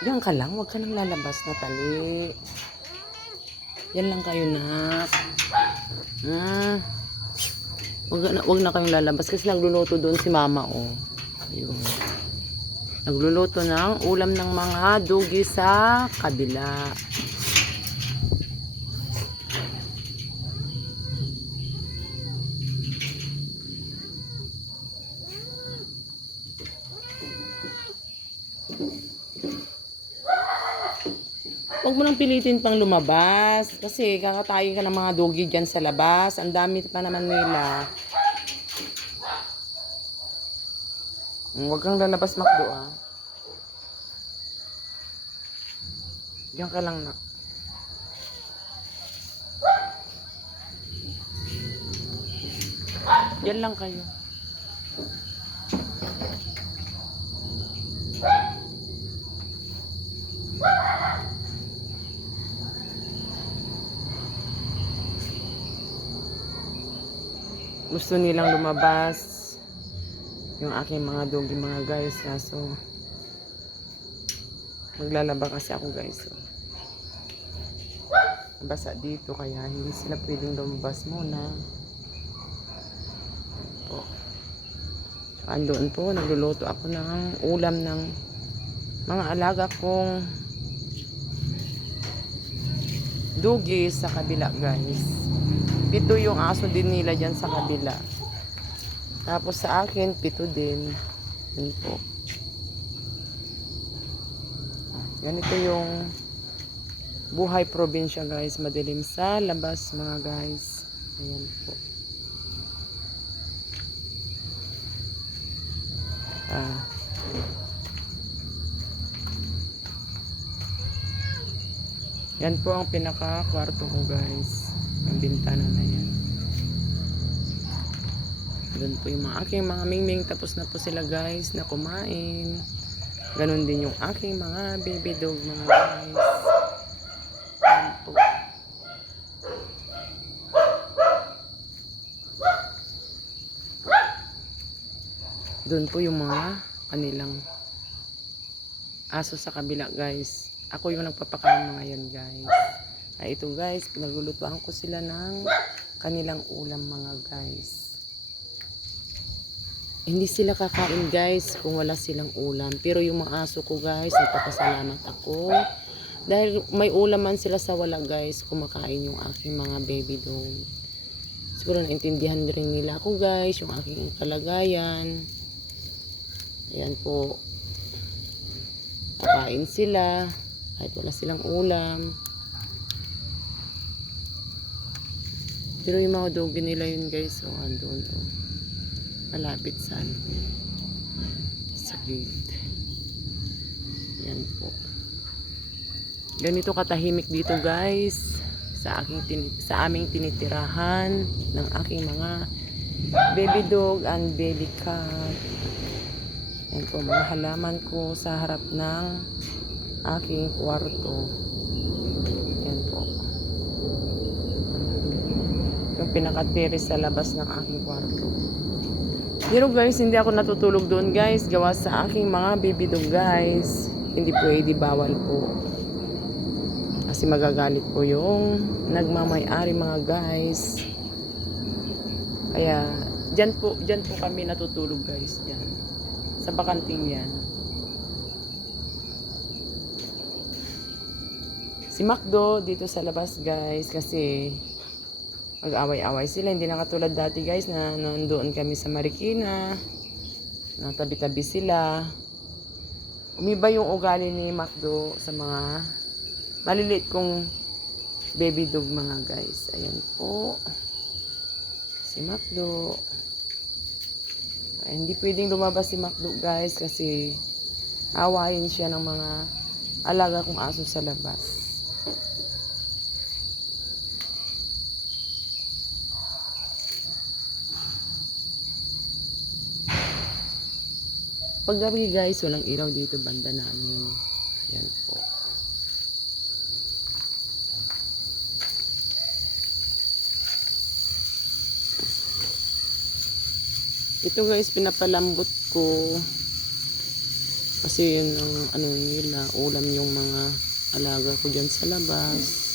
Diyan ka lang, huwag ka nang lalabas na tali. Yan lang kayo, nak. Ah, wag na kayong lalabas kasi nagluluto doon si mama, oh. Ayun. Nagluluto ng ulam ng mga dugi sa kabila. Huwag mo nang pilitin pang lumabas. Kasi kakatayin ka ng mga dugi dyan sa labas. Ang dami pa naman nila. Huwag kang lalabas, Makdo, ah. Diyan ka lang, nak. Diyan lang kayo. Gusto nilang lumabas yung aking mga doggy, mga guys, kaso maglalaba kasi ako, guys, so basa dito kaya hindi sila pwedeng lumabas muna po. Andoon po nagluluto ako ng ulam ng mga alaga kong doggy sa kabila, guys. 7 yung aso din nila dyan sa kabila. Tapos sa akin, 7 din. Yan po. Ganito yung buhay probinsya, guys. Madilim sa labas, mga guys. Ayan po. Yan po ang pinaka kwarto ko, guys. Ang bintana na yan. Doon po yung aking mga mingming. Tapos na po sila, guys, na kumain. Ganon din yung aking mga baby dog, mga guys. Yan po. Doon po yung mga kanilang aso sa kabila, guys. Ako yung nagpapakain mga yan, guys. Ay, ito, guys, pinaglulutuan ko sila ng kanilang ulam, mga guys. Hindi sila kakain, guys, kung wala silang ulam. Pero yung mga aso ko, guys, nagpapasalamat ako. Dahil may ulam man sila sa wala, guys, kumakain yung aking mga baby dog. Siguro naintindihan rin nila ako, guys, yung aking kalagayan. Ayan po. Kakain sila. Kahit wala silang ulam. Pero yung mga doggy nila yun, guys, oh, andun, oh. Malapit sa gate. Yan po. Ganito katahimik dito, guys, sa aming tinitirahan ng aking mga baby dog and baby cat. Yan po, mga halaman ko sa harap ng aking kwarto. Yan po. Yung pinaka-terrace sa labas ng aking kwarto. Pero guys, hindi ako natutulog doon, guys. Gawa sa aking mga baby dog, guys. Hindi pwede, bawal po. Kasi magagalit po yung nagmamay-ari, mga guys. Kaya, dyan po kami natutulog, guys. Dyan. Sa bakanting yan. Si Makdo dito sa labas, guys, kasi mag-away-away sila. Hindi na katulad dati, guys, na nandoon kami sa Marikina. Natabi-tabi sila. Umiba yung ugali ni Makdo sa mga maliliit kong baby dog, mga guys. Ayan po. Si Makdo. Ay, hindi pwedeng lumabas si Makdo, guys, kasi awayin siya ng mga alaga kong aso sa labas. Pag gabi, guys, walang ilaw dito banda namin. Ayan po. Ito, guys, pinapalambot ko Kasi yun ang ano nila, ulam yung mga alaga ko dyan sa labas.